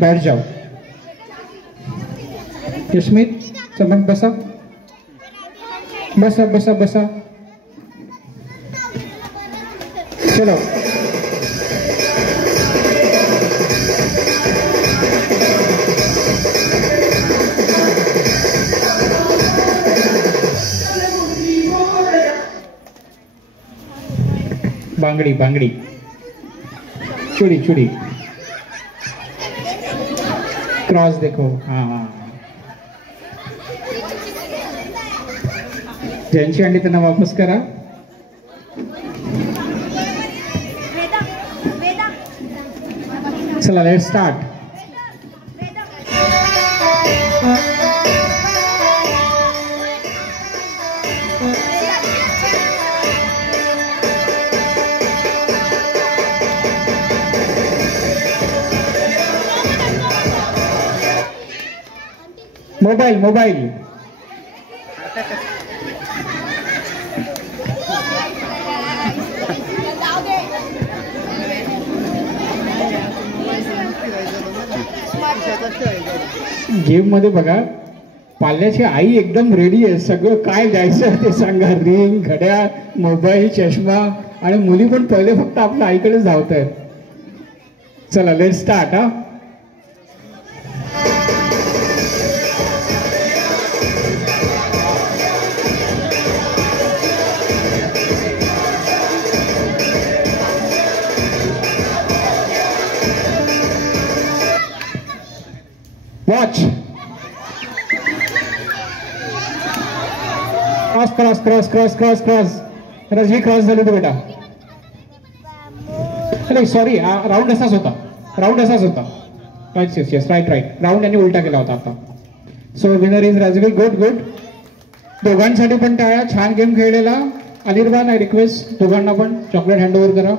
बैठ जाओ। यशमीत चमक बसा बसा बसा बसा। चलो बांगड़ी बांगड़ी चूड़ी चूड़ी क्रॉस देखो। हाँ हाँ ज्यांची अंडी त्यांना वापस करा। चला let's start. Mobile mobile game मध्ये बघा पाल्याची आई एकदम रेडी आहे। सगळं काय द्यायचं ते सांगा। रिंग घड्याळ मोबाईल चष्मा आणि मुली पण पहिले फक्त आपल्या आईकडेच धावत आहेत। चला लेट स्टार्ट। हा watch cross cross cross cross cross cross Rajni cross झाली तो बेटा। नाही सॉरी राऊंड असाच होता। राऊंड असाच होता। Right yes yes right right round यांनी उलटा केला होता आता। So winner is Rajveer. Good good दोघांसाठी पण टाळ्या। छान गेम खेळलेला। अनिर्बान आय रिक्वेस्ट दोघांना पण चॉकलेट हँड ओव्हर करा।